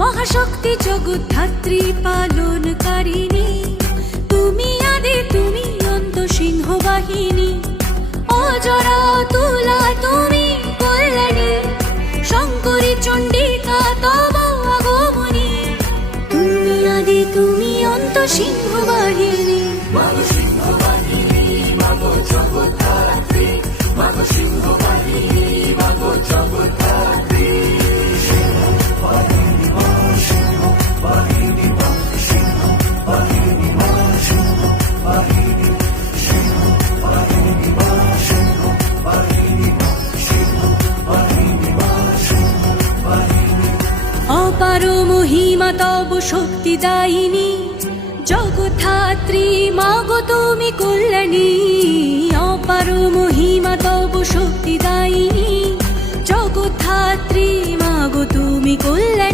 মহাশক্তি জগদ্ধাত্রী পালনকারিণী, তুমি আদি তুমি অন্ত সিংহ বাহিনী, অজরা তুলা তুমি কল্যাণী, শঙ্করী চণ্ডিকা তব আগমনী, তুমি আদি তুমি অন্ত সিংহ বাহিনী। মাগো সিংহ বাহিনী মাগো জগদ্ধাত্রী, মাগো সিংহ বাহিনী মাগো জগদ্ধাত্রী। অপার মহিমা তব শক্তি দায়িনী, জগদ্ধাত্রী মাগো তুমি কল্যাণী, অপার মহিমা তব শক্তি দায়িনী, জগদ্ধাত্রী মাগো তুমি কল্যাণী।